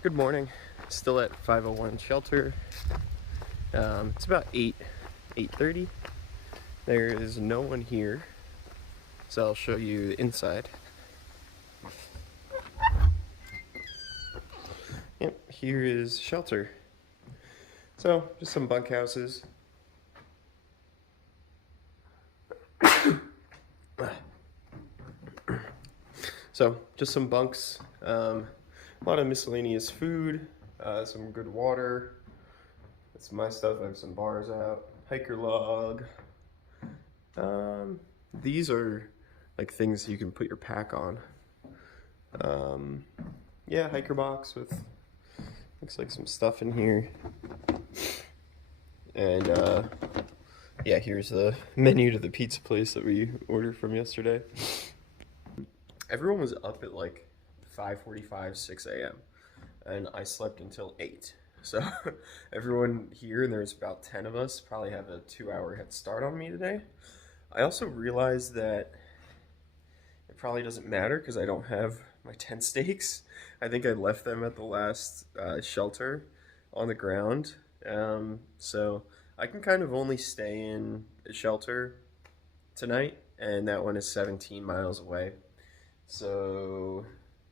Good morning. Still at 501 shelter. It's about 8:30. There is no one here, so I'll show you the inside. Yep, here is shelter. So, just some bunkhouses. So, just some bunks. A lot of miscellaneous food, some good water. That's my stuff. I have some bars out. Hiker log. These are like things you can put your pack on. Yeah, hiker box with looks like some stuff in here. And yeah, here's the menu to the pizza place that we ordered from yesterday. Everyone was up at like 5:45, 6 a.m. and I slept until 8. So everyone here, and there's about 10 of us, probably have a 2-hour head start on me today. I also realized that it probably doesn't matter because I don't have my tent stakes. I think I left them at the last shelter on the ground. So I can kind of only stay in a shelter tonight, and that one is 17 miles away. So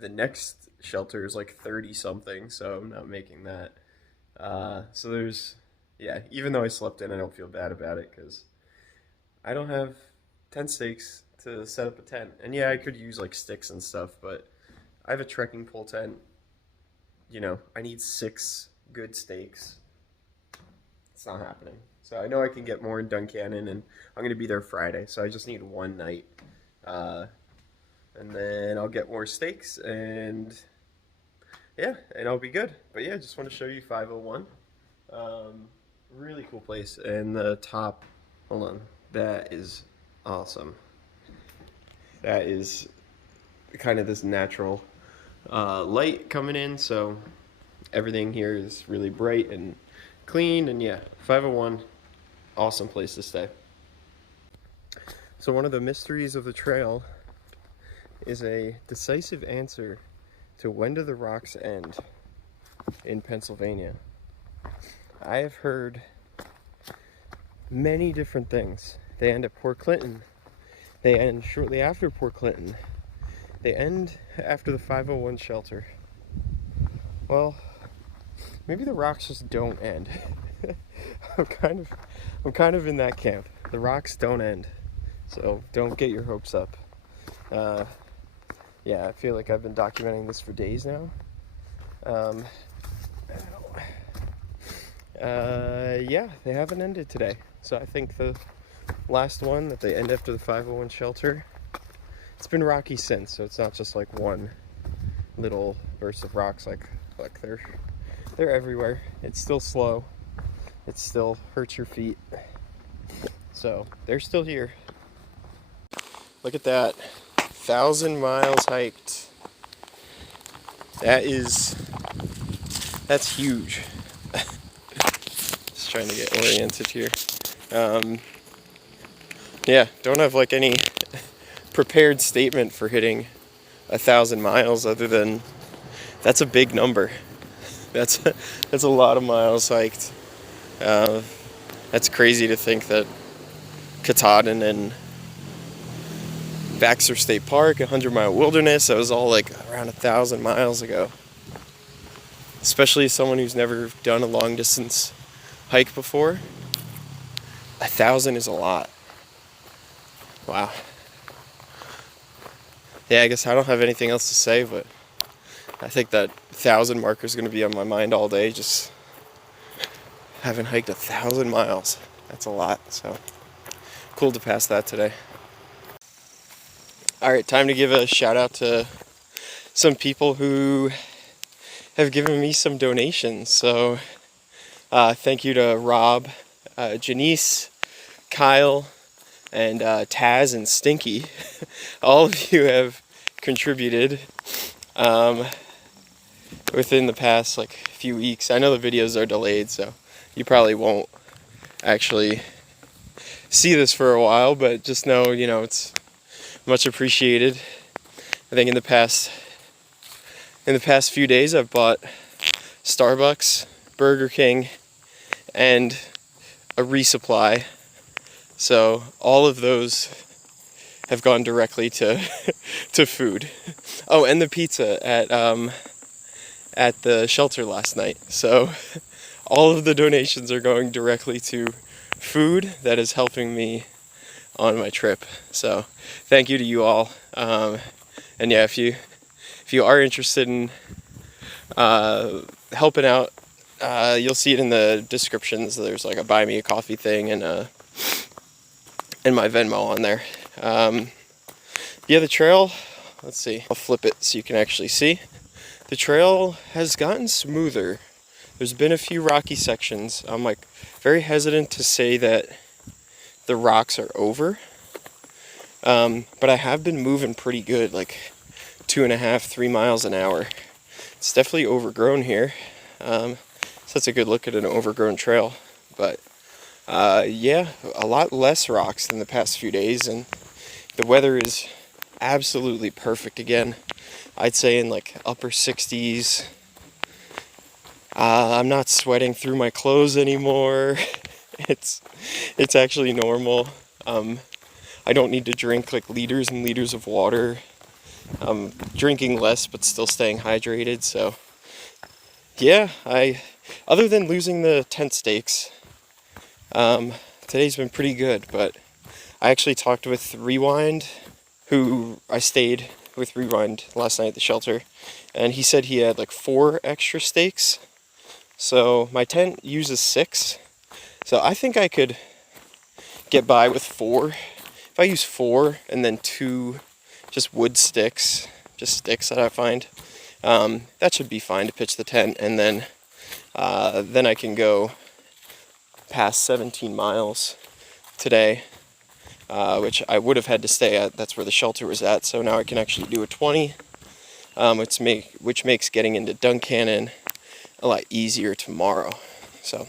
the next shelter is like 30 something, so I'm not making that. So there's, yeah, even though I slept in, I don't feel bad about it because I don't have tent stakes to set up a tent. And yeah, I could use like sticks and stuff, but I have a trekking pole tent. You know, I need 6 good stakes. It's not happening. So I know I can get more in Duncannon, and I'm going to be there Friday, so I just need one night. And then I'll get more stakes, and yeah, and I'll be good. But yeah, just want to show you 501. Really cool place. And the top, hold on, that is awesome. That is kind of this natural light coming in, so everything here is really bright and clean. And yeah, 501, awesome place to stay. So one of the mysteries of the trail is a decisive answer to when do the rocks end in Pennsylvania. I have heard many different things. They end at Port Clinton. They end shortly after Port Clinton. They end after the 501 shelter. Well, maybe the rocks just don't end. I'm kind of in that camp. The rocks don't end. So don't get your hopes up. Yeah, I feel like I've been documenting this for days now. Yeah, they haven't ended today. So I think the last one that they end after the 501 shelter, it's been rocky since, so it's not just like one little burst of rocks. Like they're everywhere. It's still slow. It still hurts your feet. So they're still here. Look at that. 1,000 miles hiked. That's huge. Just trying to get oriented here. Yeah, don't have like any prepared statement for hitting 1,000 miles other than that's a big number. That's a lot of miles hiked. That's crazy to think that Katahdin and Baxter State Park, 100-mile wilderness, that was all like around 1,000 miles ago. Especially as someone who's never done a long distance hike before, 1,000 is a lot. Wow. Yeah, I guess I don't have anything else to say, but I think that 1,000 marker is going to be on my mind all day. Just having hiked 1,000 miles. That's a lot, so cool to pass that today. All right, time to give a shout out to some people who have given me some donations. So thank you to Rob, Janice, Kyle, and Taz and Stinky. All of you have contributed within the past like few weeks. I know the videos are delayed, so you probably won't actually see this for a while, but just know, you know, it's much appreciated. I think in the past few days I've bought Starbucks, Burger King, and a resupply. So all of those have gone directly to to food. Oh, and the pizza at the shelter last night. So all of the donations are going directly to food that is helping me on my trip. So thank you to you all. And yeah, if you are interested in helping out, you'll see it in the descriptions. There's like a buy me a coffee thing and my Venmo on there. Yeah, the trail, let's see, I'll flip it so you can actually see. The trail has gotten smoother. There's been a few rocky sections. I'm like very hesitant to say that the rocks are over. But I have been moving pretty good, like 2.5, 3 miles an hour. It's definitely overgrown here. So that's a good look at an overgrown trail. But yeah, a lot less rocks than the past few days, and the weather is absolutely perfect again. I'd say in like upper 60s. I'm not sweating through my clothes anymore. It's actually normal. I don't need to drink like liters and liters of water. I'm drinking less but still staying hydrated. So yeah, other than losing the tent stakes, today's been pretty good. But I actually talked with Rewind, who I stayed with Rewind last night at the shelter, and he said he had like 4 extra stakes. So my tent uses 6. So I think I could get by with 4. If I use 4 and then 2 just wood sticks, just sticks that I find, that should be fine to pitch the tent. And then I can go past 17 miles today, which I would have had to stay at. That's where the shelter was at. So now I can actually do a 20, which makes getting into Duncannon a lot easier tomorrow. So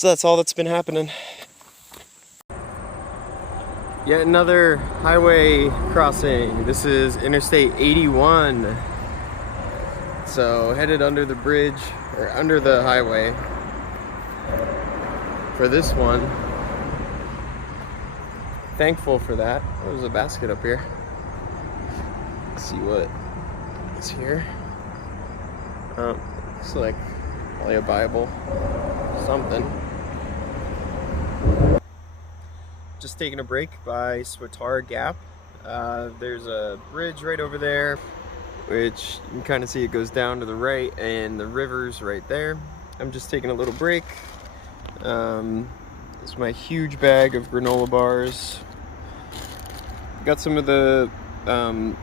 that's all that's been happening. Yet another highway crossing. This is Interstate 81. So headed under the bridge, or under the highway for this one. Thankful for that. There's a basket up here. Let's see what is here. Looks like probably a Bible, something. Just taking a break by Swatara Gap. There's a bridge right over there, which you can kind of see it goes down to the right, and the river's right there. I'm just taking a little break. This is my huge bag of granola bars. Got some of the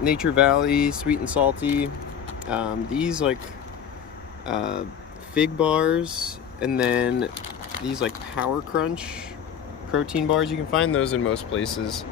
Nature Valley sweet and salty. These like fig bars, and then these like Power Crunch protein bars. You can find those in most places.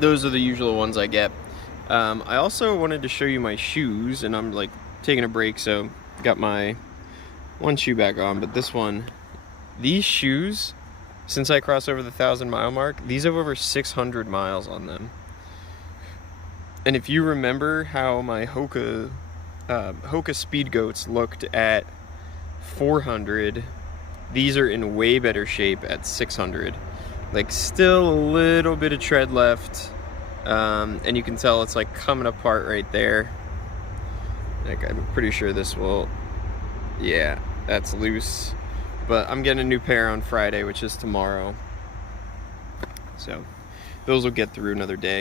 Those are the usual ones I get. I also wanted to show you my shoes, and I'm like taking a break, so got my one shoe back on, but this one, these shoes, since I crossed over the 1,000-mile mark, these have over 600 miles on them. And if you remember how my Hoka Speed Goats looked at 400, these are in way better shape at 600. Like still a little bit of tread left, and you can tell it's like coming apart right there. Like I'm pretty sure this will, yeah, that's loose. But I'm getting a new pair on Friday, which is tomorrow. So those will get through another day.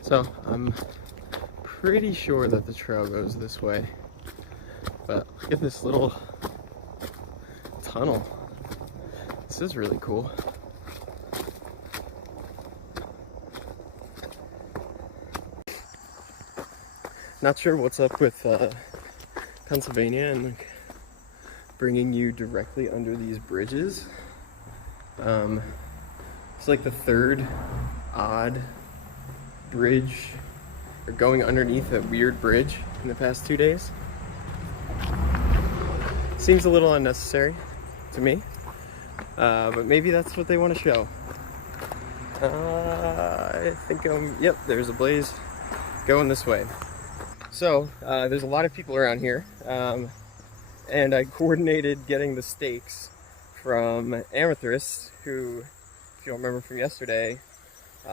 So I'm pretty sure that the trail goes this way, but look at this little tunnel. This is really cool. Not sure what's up with Pennsylvania and like bringing you directly under these bridges. It's like the third odd bridge, or going underneath a weird bridge in the past 2 days. Seems a little unnecessary to me, but maybe that's what they want to show. I think yep, there's a blaze going this way. So, there's a lot of people around here, and I coordinated getting the stakes from Amethyst, who, if you'll remember from yesterday,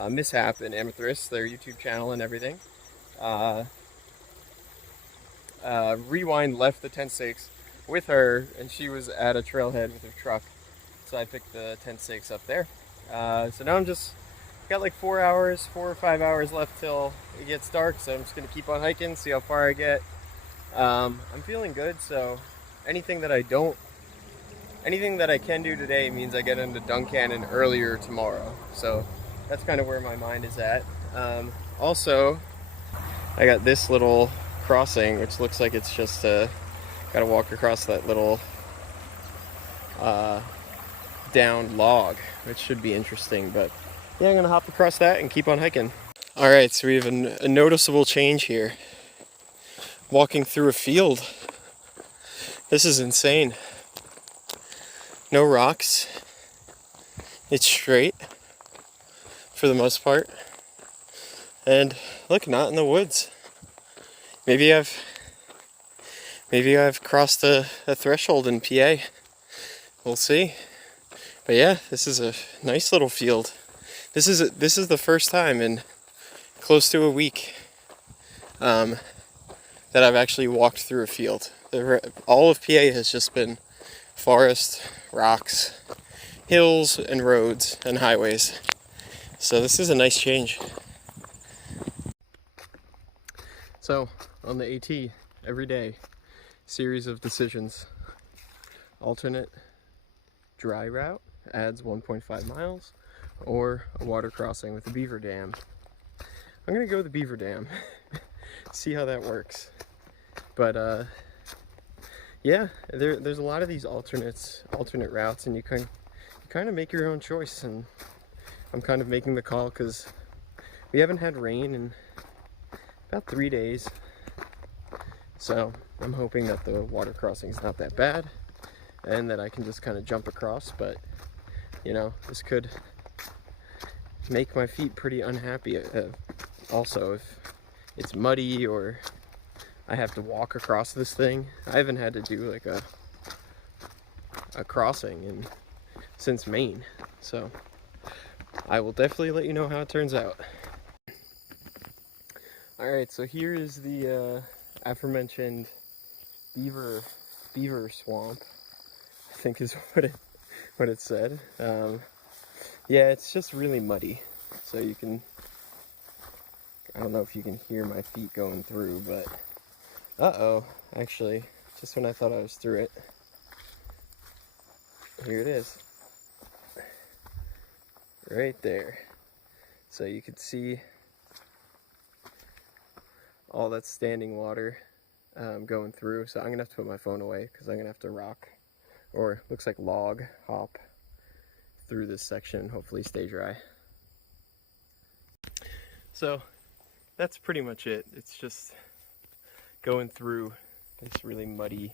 Mishap and Amethyst, their YouTube channel and everything. Rewind left the tent stakes with her, and she was at a trailhead with her truck, so I picked the tent stakes up there. So now I'm just got like 4 or 5 hours left till it gets dark, so I'm just gonna keep on hiking, see how far I get. I'm feeling good, so anything that I can do today means I get into Duncannon earlier tomorrow. So that's kind of where my mind is at. Also, I got this little crossing, which looks like it's just gotta walk across that little down log, which should be interesting. But yeah, I'm gonna hop across that and keep on hiking. All right, so we have a noticeable change here. Walking through a field. This is insane. No rocks. It's straight for the most part. And look, not in the woods. Maybe I've crossed a threshold in PA. We'll see. But yeah, this is a nice little field. This is the first time in close to a week that I've actually walked through a field. All of PA has just been forest, rocks, hills, and roads and highways. So this is a nice change. So on the AT, every day, series of decisions. Alternate dry route adds 1.5 miles, or a water crossing with the Beaver Dam. I'm gonna go with the Beaver Dam. See how that works. But yeah, there's a lot of these alternate routes, and you kind of make your own choice. And I'm kind of making the call because we haven't had rain in about 3 days, so I'm hoping that the water crossing is not that bad and that I can just kind of jump across. But you know, this could make my feet pretty unhappy. Also, if it's muddy or I have to walk across this thing. I haven't had to do like a crossing since Maine, so I will definitely let you know how it turns out. Alright, so here is the aforementioned beaver swamp, I think is what it said. Yeah, it's just really muddy, so I don't know if you can hear my feet going through, but uh-oh, actually, just when I thought I was through it, here it is. Right there. So you can see all that standing water going through. So I'm going to have to put my phone away because I'm going to have to rock, or looks like log hop through this section, hopefully stay dry. So that's pretty much it. It's just going through this really muddy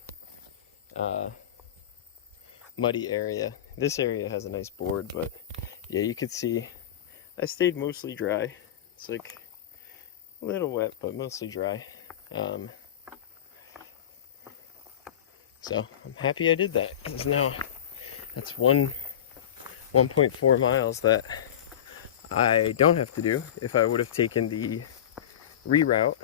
area. This area has a nice board, but yeah, you could see I stayed mostly dry. It's like a little wet, but mostly dry. So I'm happy I did that, because now that's 1.4 miles that I don't have to do if I would have taken the reroute.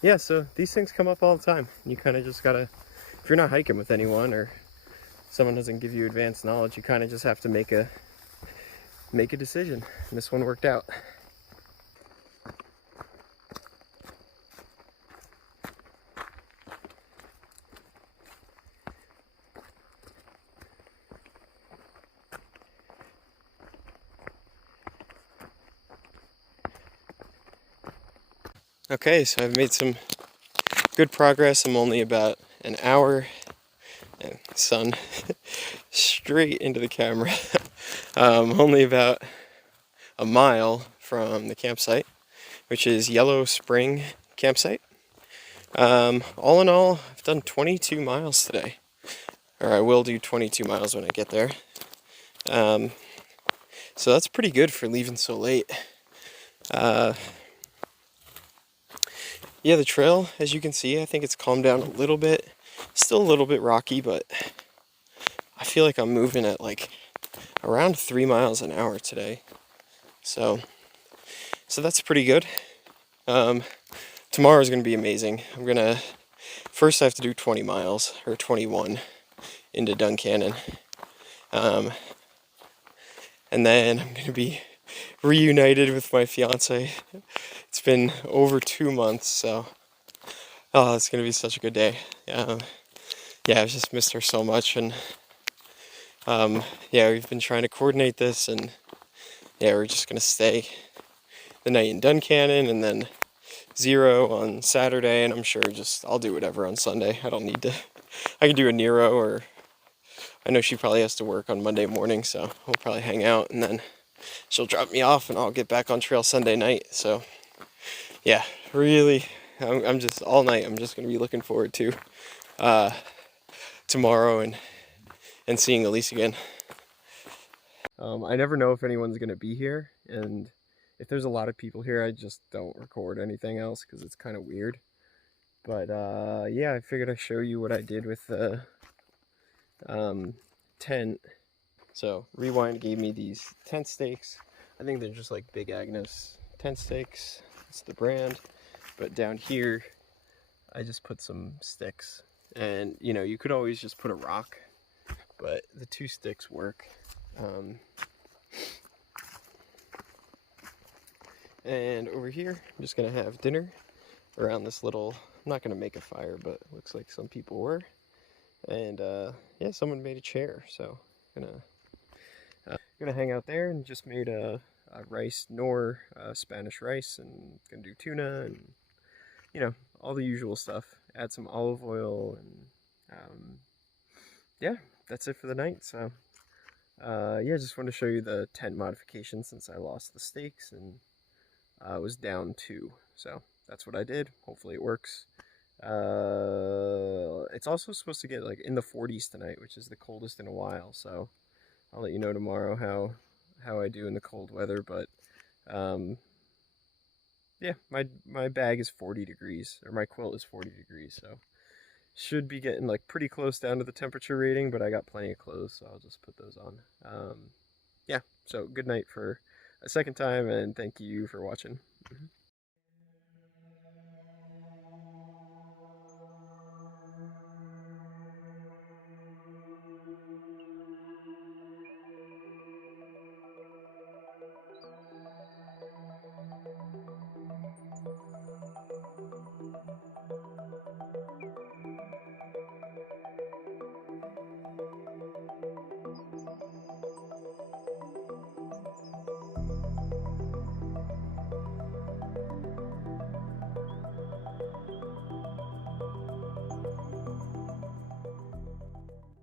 Yeah, so these things come up all the time. You kind of just gotta, if you're not hiking with anyone or someone doesn't give you advanced knowledge, you kind of just have to make a decision. And this one worked out. Okay, so I've made some good progress. I'm only about an hour, and sun straight into the camera. Only about a mile from the campsite, which is Yellow Spring campsite. All in all, I've done 22 miles today, or I will do 22 miles when I get there. So that's pretty good for leaving so late. Yeah, the trail, as you can see, I think it's calmed down a little bit. Still a little bit rocky, but I feel like I'm moving at like around 3 miles an hour today. So that's pretty good. Tomorrow's gonna be amazing. First I have to do 20 miles, or 21, into Duncannon. And then I'm gonna be reunited with my fiance. It's been over 2 months, so it's gonna be such a good day. Yeah, I've just missed her so much, and yeah, we've been trying to coordinate this, and yeah, we're just gonna stay the night in Duncannon, and then 0 on Saturday, and I'm sure I'll do whatever on Sunday. I don't need to. I can do a Nero, or I know she probably has to work on Monday morning, so we'll probably hang out, and then she'll drop me off, and I'll get back on trail Sunday night. So yeah, really, I'm just all night. I'm just gonna be looking forward to tomorrow and seeing Elise again. I never know if anyone's gonna be here, and if there's a lot of people here, I just don't record anything else because it's kind of weird. But yeah, I figured I'd show you what I did with the tent. So Rewind gave me these tent stakes. I think they're just like Big Agnes tent stakes. It's the brand. But down here, I just put some sticks. And you know, you could always just put a rock, but the 2 sticks work. And over here, I'm just gonna have dinner around this little, I'm not gonna make a fire, but it looks like some people were. And yeah, someone made a chair, so gonna hang out there, and just made a rice nor Spanish rice, and gonna do tuna, and you know, all the usual stuff. Add some olive oil, and yeah, that's it for the night. So yeah, just wanted to show you the tent modification since I lost the stakes and was down 2. So that's what I did. Hopefully it works. It's also supposed to get like in the 40s tonight, which is the coldest in a while. So I'll let you know tomorrow how I do in the cold weather. But yeah, my bag is 40 degrees, or my quilt is 40 degrees. So should be getting like pretty close down to the temperature rating, but I got plenty of clothes, so I'll just put those on. Yeah, so good night for a second time, and thank you for watching.